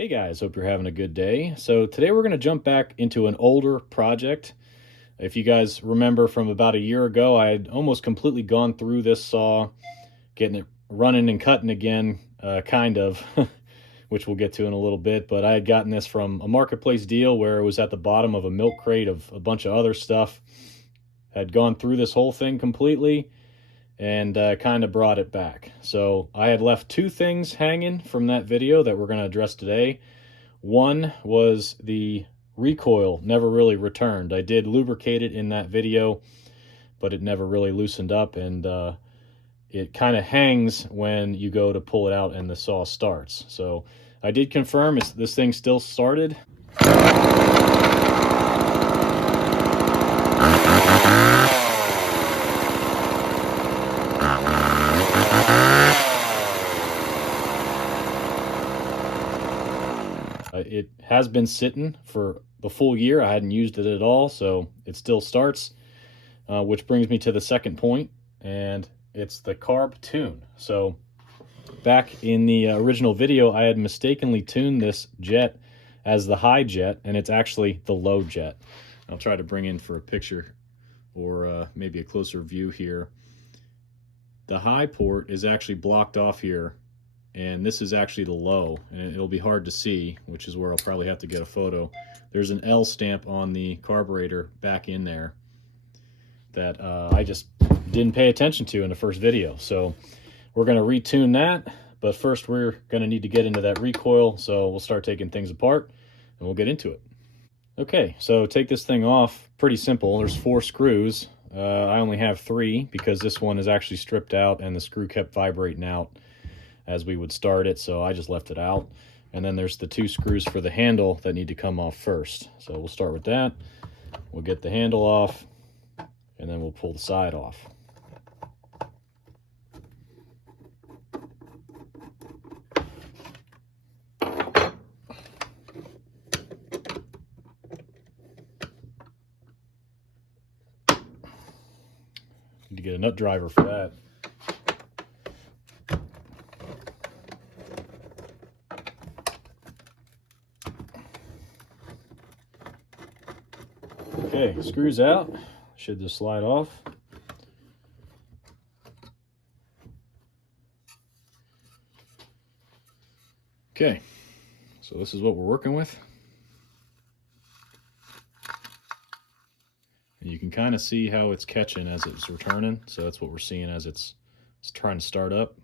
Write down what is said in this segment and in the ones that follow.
Hey guys, hope you're having a good day. So today we're going to jump back into an older project. If you guys remember from about a year ago, I had almost completely gone through this saw, getting it running and cutting again, kind of, which we'll get to in a little bit. But I had gotten this from a marketplace deal where it was at the bottom of a milk crate of a bunch of other stuff. Had gone through this whole thing completely and kind of brought it back. So I had left two things hanging from that video that we're going to address today. One was the recoil never really returned. I did lubricate it in that video, but it never really loosened up, and it kind of hangs when you go to pull it out and the saw starts. So I did confirm this thing still started. It has been sitting for the full year. I hadn't used it at all, so it still starts, which brings me to the second point, and it's the carb tune. So back in the original video, I had mistakenly tuned this jet as the high jet, and it's actually the low jet. I'll try to bring in for a picture or maybe a closer view here. The high port is actually blocked off here, and this is actually the low, and it'll be hard to see, which is where I'll probably have to get a photo. There's an L stamp on the carburetor back in there that I just didn't pay attention to in the first video. So we're going to retune that, but first we're going to need to get into that recoil, so we'll start taking things apart and we'll get into it. Okay, so take this thing off. Pretty simple. There's 4 screws. I only have 3 because this one is actually stripped out and the screw kept vibrating out as we would start it, so I just left it out. And then there's the 2 screws for the handle that need to come off first. So we'll start with that. We'll get the handle off, and then we'll pull the side off. Need to get a nut driver for that. Okay, screws out. Should just slide off. Okay, so this is what we're working with. And you can kind of see how it's catching as it's returning. So that's what we're seeing as it's trying to start up.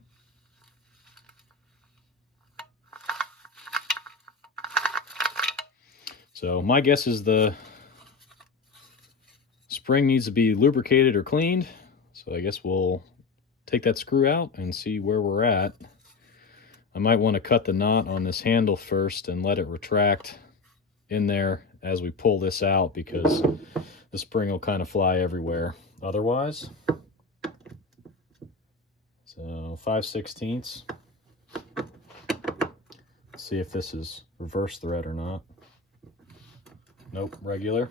So my guess is the spring needs to be lubricated or cleaned. So I guess we'll take that screw out and see where we're at. I might want to cut the knot on this handle first and let it retract in there as we pull this out, because the spring will kind of fly everywhere otherwise. So 5/16. Let's see if this is reverse thread or not. Nope, regular.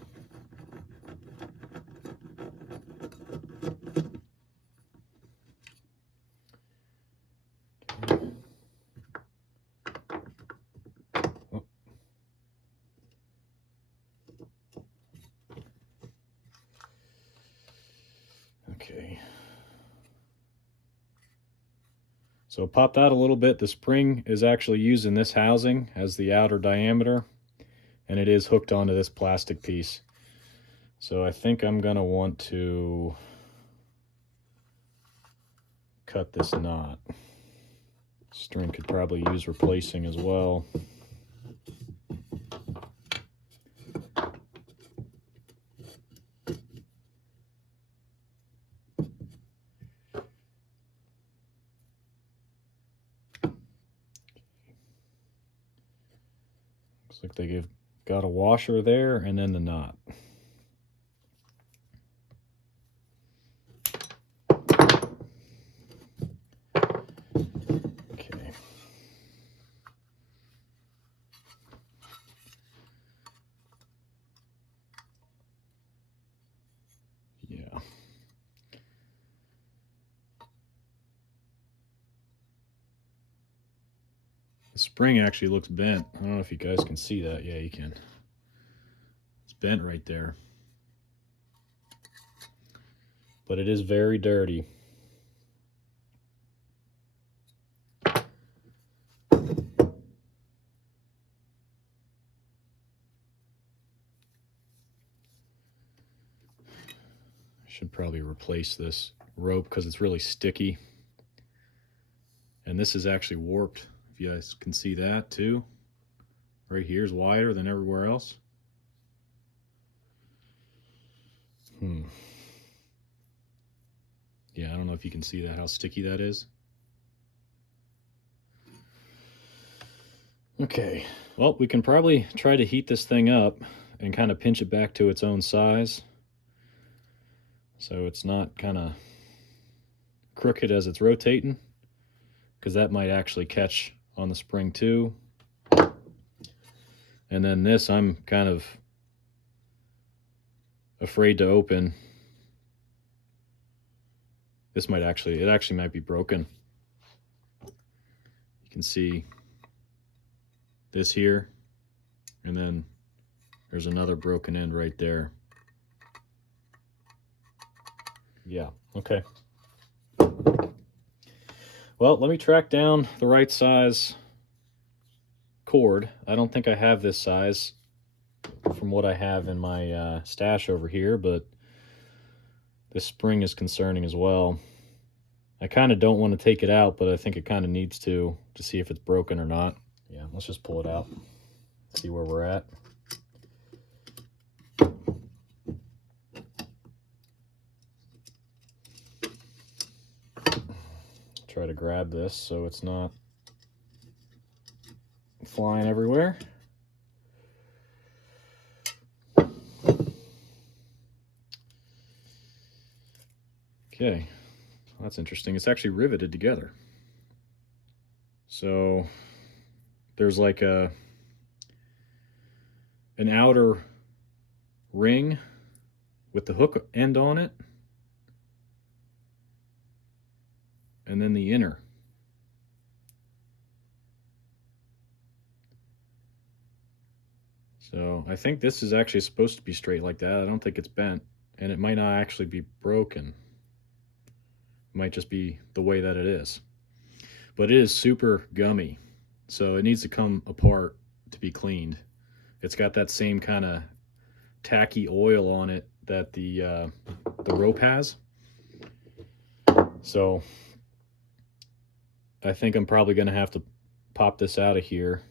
Okay. So it popped out a little bit. The spring is actually using this housing as the outer diameter, and it is hooked onto this plastic piece. So I think I'm going to want to cut this knot. String could probably use replacing as well. Looks like they've got a washer there and then the knot. Okay. Yeah. The spring actually looks bent. I don't know if you guys can see that. Yeah, you can. It's bent right there. But it is very dirty. Should probably replace this rope because it's really sticky. And this is actually warped, if you guys can see that too. Right here is wider than everywhere else. Yeah, I don't know if you can see that, how sticky that is. Okay, well, we can probably try to heat this thing up and kind of pinch it back to its own size, so it's not kind of crooked as it's rotating, because that might actually catch on the spring too. And then this, I'm kind of afraid to open. This might actually, it actually might be broken. You can see this here, and then there's another broken end right there. Yeah, okay. Well, let me track down the right size cord. I don't think I have this size from what I have in my stash over here, but this spring is concerning as well. I kind of don't want to take it out, but I think it kind of needs to see if it's broken or not. Yeah, let's just pull it out, see where we're at. Try to grab this so it's not flying everywhere. Okay, that's interesting. It's actually riveted together. So there's like an outer ring with the hook end on it, and then the inner. So I think this is actually supposed to be straight like that. I don't think it's bent, and it might not actually be broken. It might just be the way that it is. But it is super gummy, so it needs to come apart to be cleaned. It's got that same kind of tacky oil on it that the rope has. So I think I'm probably going to have to pop this out of here.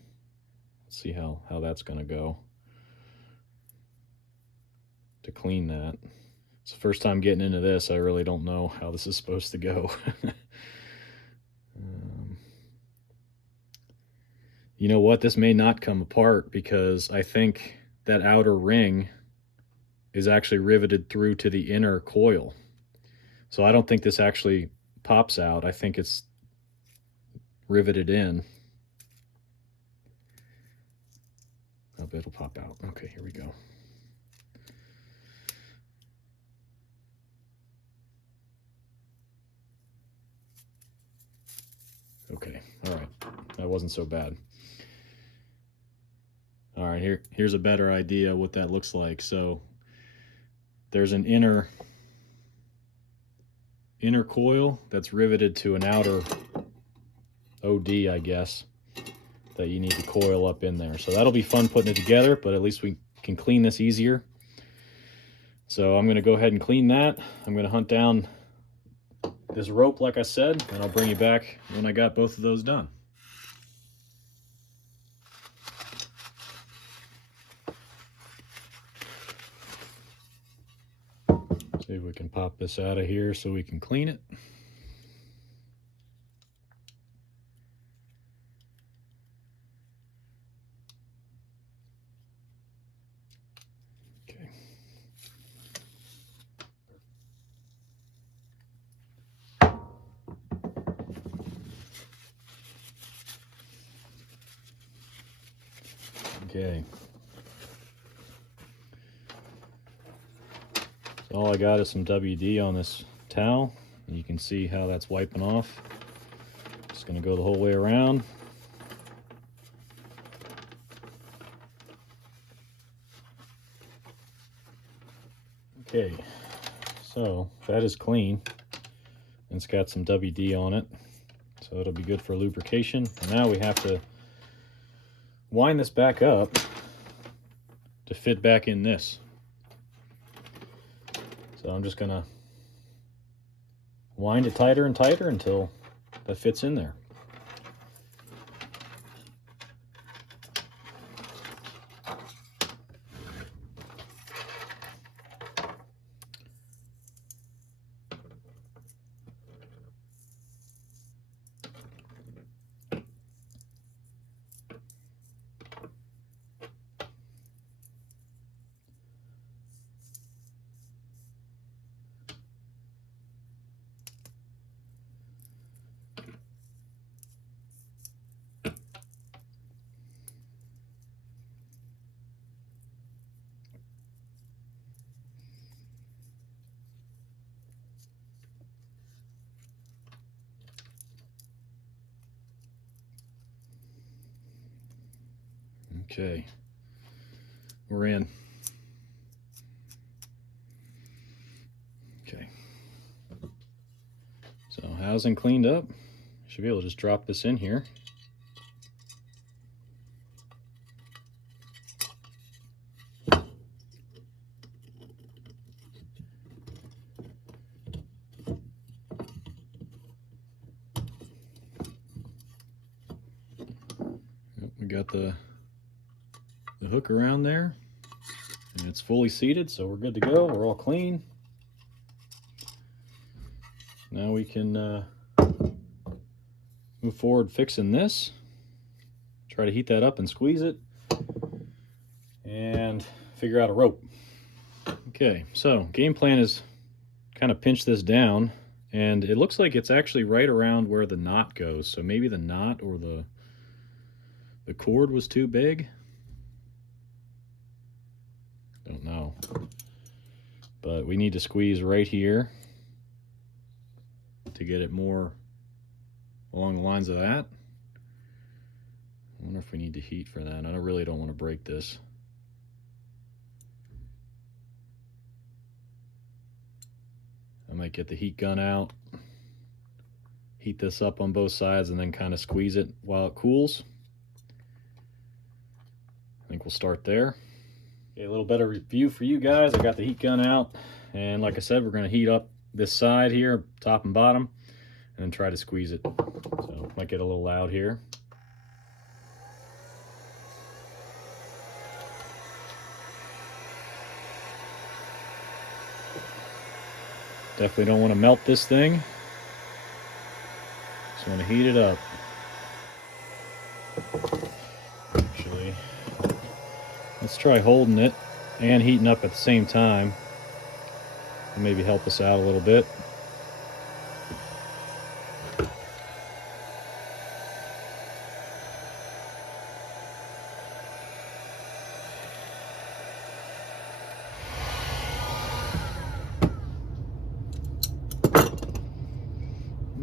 Let's see how that's going to go to clean that. It's the first time getting into this. I really don't know how this is supposed to go. You know what? This may not come apart because I think that outer ring is actually riveted through to the inner coil. So I don't think this actually pops out. I think it's riveted in. I bet it'll pop out. Okay, here we go. Okay, all right. That wasn't so bad. All right, here's a better idea what that looks like. So there's an inner coil that's riveted to an outer OD, I guess, that you need to coil up in there. So that'll be fun putting it together, but at least we can clean this easier. So I'm going to go ahead and clean that. I'm going to hunt down this rope, like I said, and I'll bring you back when I got both of those done. See if we can pop this out of here so we can clean it. Okay. Okay. So all I got is some WD on this towel, and you can see how that's wiping off. Just going to go the whole way around. Okay, so that is clean. It's got some WD on it, so it'll be good for lubrication. And now we have to wind this back up to fit back in this. So I'm just gonna wind it tighter and tighter until that fits in there. Okay, we're in. Okay, so housing cleaned up. Should be able to just drop this in here. We got the hook around there, and it's fully seated, so we're good to go. We're all clean. Now we can move forward fixing this. Try to heat that up and squeeze it, and figure out a rope. Okay, so game plan is kind of pinch this down, and it looks like it's actually right around where the knot goes. So maybe the knot or the cord was too big. Don't know. But we need to squeeze right here to get it more along the lines of that. I wonder if we need to heat for that. I really don't want to break this. I might get the heat gun out, heat this up on both sides, and then kind of squeeze it while it cools. I think we'll start there. Okay, a little better view for you guys. I got the heat gun out, and like I said, we're going to heat up this side here, top and bottom, and then try to squeeze it. So might get a little loud here. Definitely don't want to melt this thing. Just want to heat it up. Actually, let's try holding it and heating up at the same time. And maybe help us out a little bit.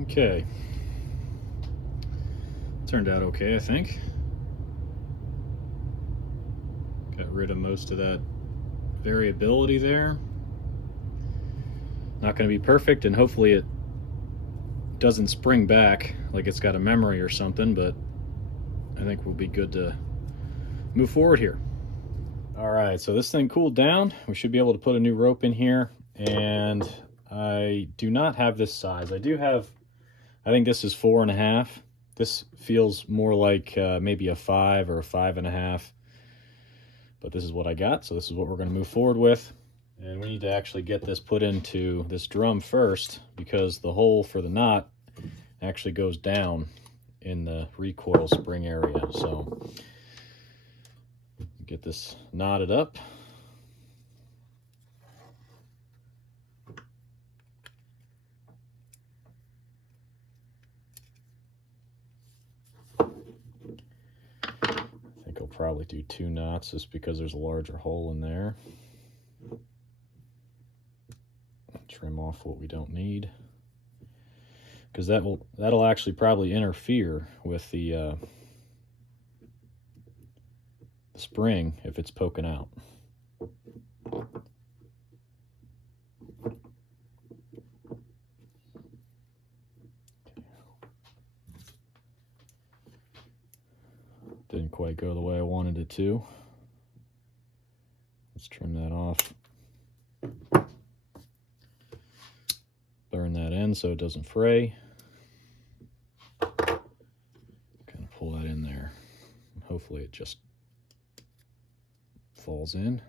Okay. Turned out okay, I think. Got rid of most of that variability there. Not going to be perfect, and hopefully it doesn't spring back like it's got a memory or something, but I think we'll be good to move forward here. All right, so this thing cooled down. We should be able to put a new rope in here, and I do not have this size. I do have, I think this is 4.5. This feels more like maybe a 5 or a 5.5, but this is what I got, so this is what we're going to move forward with. And we need to actually get this put into this drum first, because the hole for the knot actually goes down in the recoil spring area. So get this knotted up. I think I'll probably do 2 knots just because there's a larger hole in there. Trim off what we don't need, because that'll actually probably interfere with the spring if it's poking out. quite go the way I wanted it to. Let's trim that off. Burn that in so it doesn't fray. Kind of pull that in there. Hopefully it just falls in.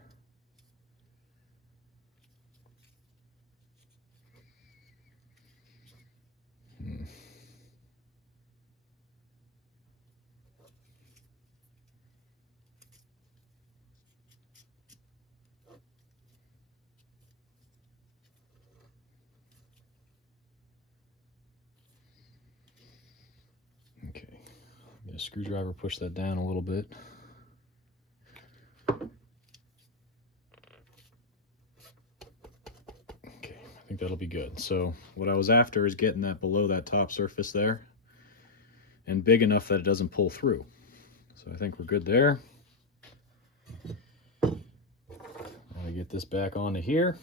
Okay, get a screwdriver, push that down a little bit. Okay, I think that'll be good. So what I was after is getting that below that top surface there and big enough that it doesn't pull through. So I think we're good there. I'll get this back onto here.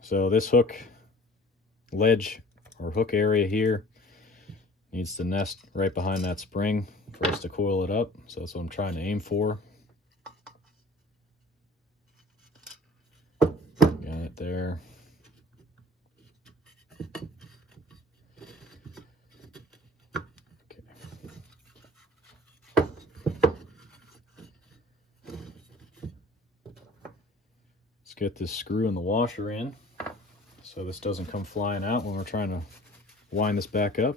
So this hook ledge or hook area here needs to nest right behind that spring for us to coil it up. So that's what I'm trying to aim for. Got it there. Okay. Let's get this screw and the washer in so this doesn't come flying out when we're trying to wind this back up.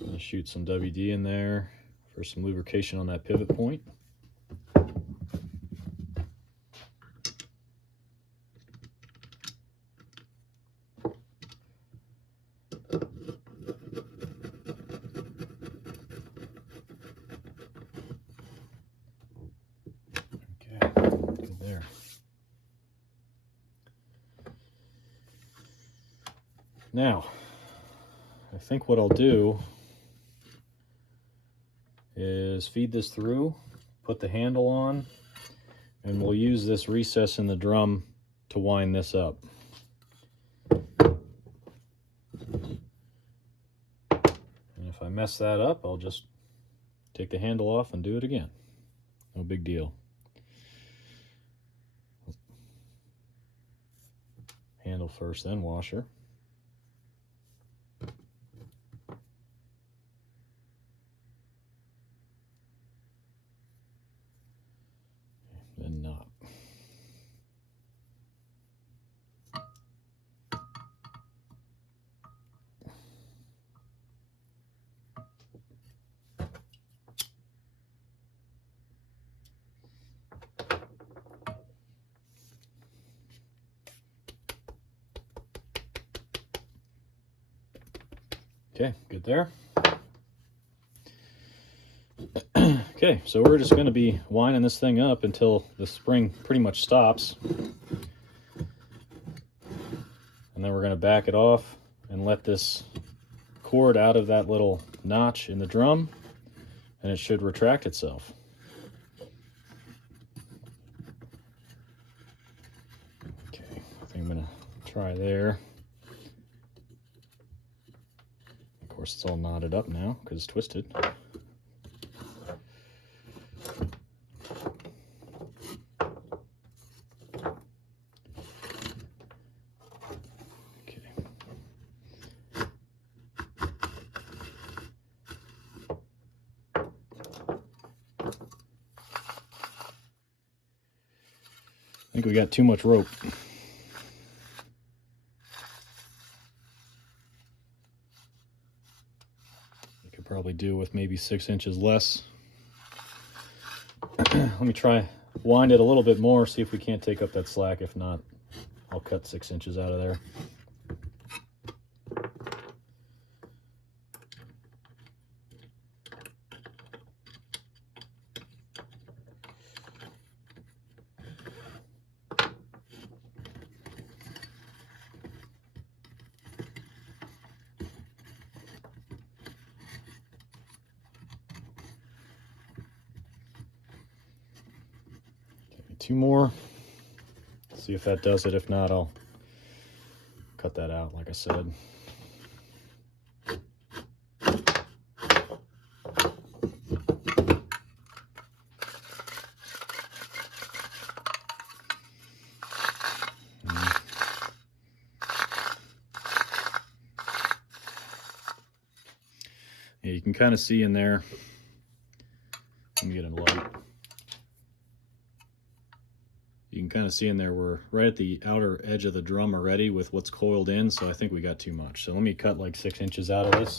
I'm going to shoot some WD in there for some lubrication on that pivot point. Okay, good there. Now, I think what I'll do is feed this through, put the handle on, and we'll use this recess in the drum to wind this up. And if I mess that up, I'll just take the handle off and do it again. No big deal. Handle first, then washer. Then knot. Okay, good there. Okay, so we're just going to be winding this thing up until the spring pretty much stops. And then we're going to back it off and let this cord out of that little notch in the drum, and it should retract itself. Okay, I think I'm going to try there. Of course, it's all knotted up now because it's twisted. I think we got too much rope. You could probably do with maybe 6 inches less. Let me try wind it a little bit more, see if we can't take up that slack. If not, I'll cut 6 inches out of there. Two more. See if that does it. If not, I'll cut that out, like I said. Yeah, you can kind of see in there. Let me get a light. You can kind of see in there we're right at the outer edge of the drum already with what's coiled in, so I think we got too much. So let me cut like 6 inches out of this.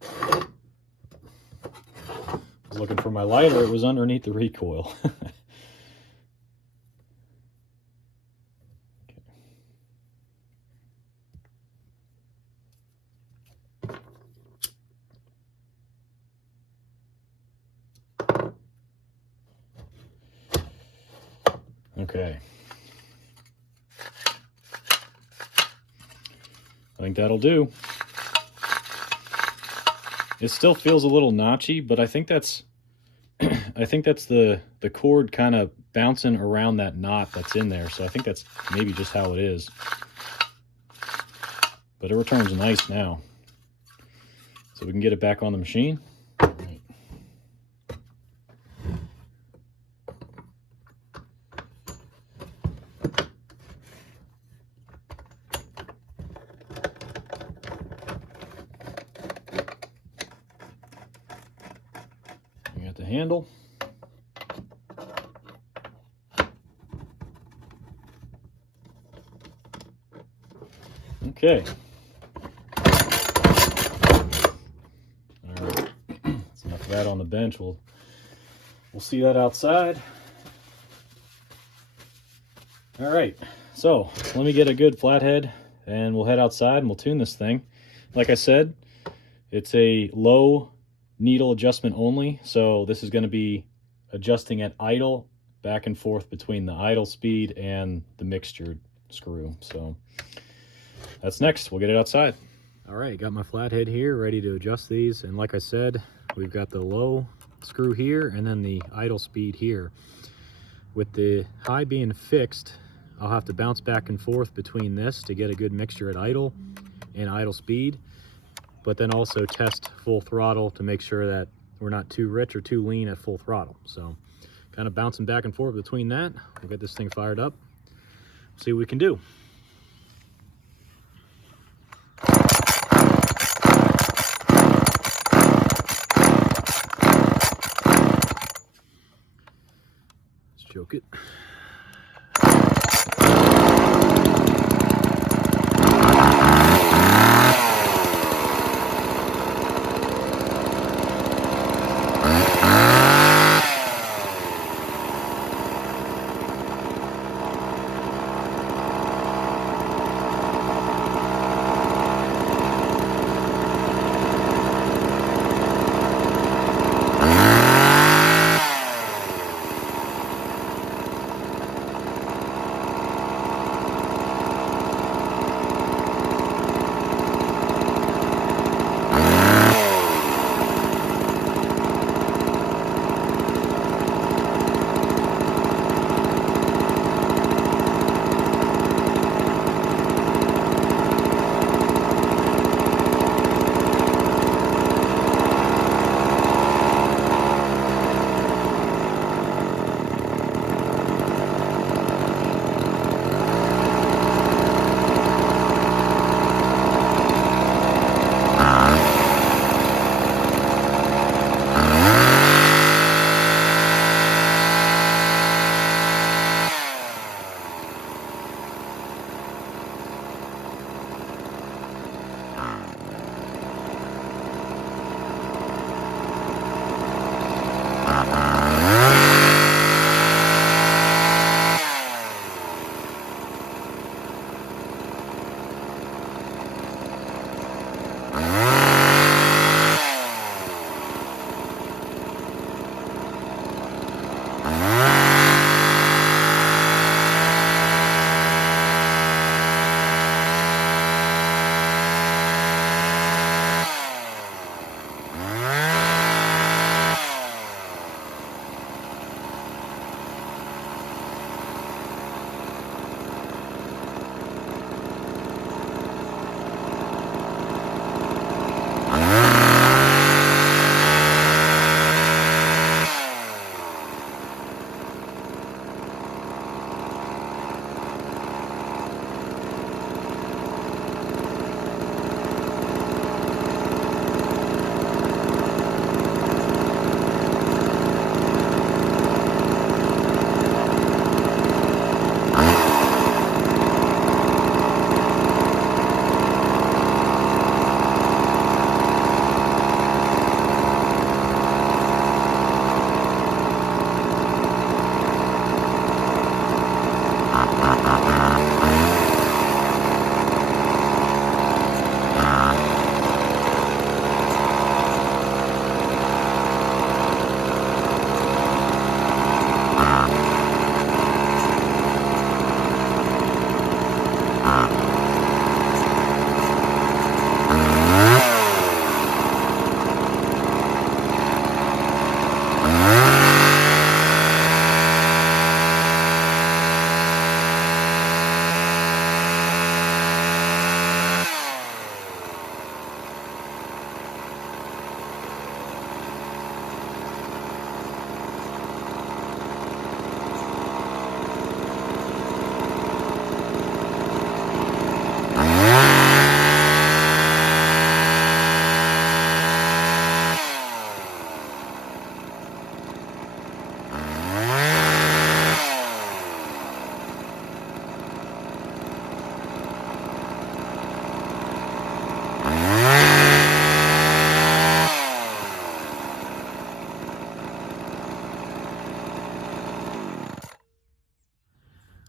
I was looking for my lighter, it was underneath the recoil. Okay. I think that'll do. It still feels a little notchy, but I think that's the cord kind of bouncing around that knot that's in there. So I think that's maybe just how it is. But it returns nice now. So we can get it back on the machine. We got the handle. Okay. All right. That's enough of that on the bench. We'll see that outside. All right. So let me get a good flathead and we'll head outside and we'll tune this thing. Like I said, it's a low needle adjustment only. So this is going to be adjusting at idle, back and forth between the idle speed and the mixture screw. So that's next. We'll get it outside. All right, got my flathead here ready to adjust these. And like I said, we've got the low screw here and then the idle speed here. With the high being fixed, I'll have to bounce back and forth between this to get a good mixture at idle and idle speed, but then also test full throttle to make sure that we're not too rich or too lean at full throttle. So kind of bouncing back and forth between that. We'll get this thing fired up, see what we can do. Let's choke it.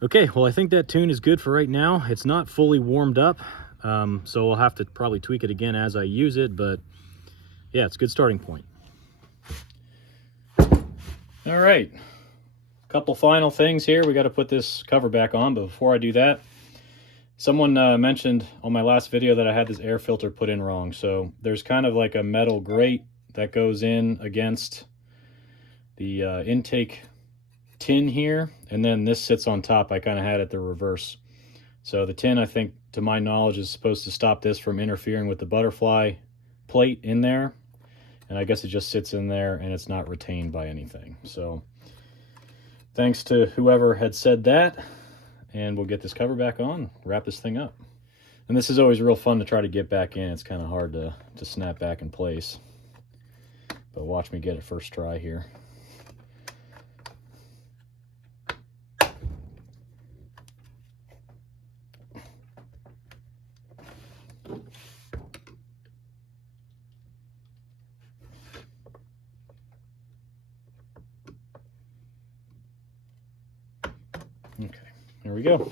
Okay, well, I think that tune is good for right now. It's not fully warmed up, so I'll have to probably tweak it again as I use it, but yeah, it's a good starting point. All right, a couple final things here. We got to put this cover back on, but before I do that, someone mentioned on my last video that I had this air filter put in wrong. So there's kind of like a metal grate that goes in against the intake tin here, and then this sits on top. I kind of had it the reverse. So the tin, I think, to my knowledge, is supposed to stop this from interfering with the butterfly plate in there. And I guess it just sits in there and it's not retained by anything. So thanks to whoever had said that. And we'll get this cover back on, wrap this thing up. And this is always real fun to try to get back in. It's kind of hard to snap back in place. But watch me get it first try here. Okay, there we go.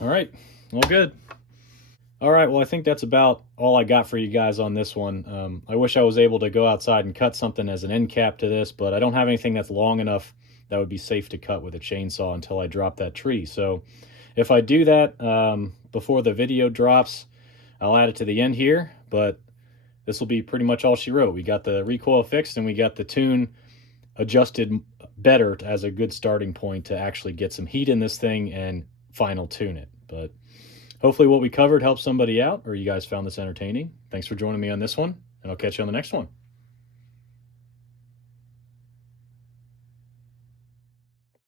All right, all good. All right, well, I think that's about all I got for you guys on this one. I wish I was able to go outside and cut something as an end cap to this, but I don't have anything that's long enough that would be safe to cut with a chainsaw until I drop that tree. So if I do that before the video drops, I'll add it to the end here, but this will be pretty much all she wrote. We got the recoil fixed and we got the tune adjusted better as a good starting point to actually get some heat in this thing and final tune it. But hopefully what we covered helped somebody out, or you guys found this entertaining. Thanks for joining me on this one, and I'll catch you on the next one.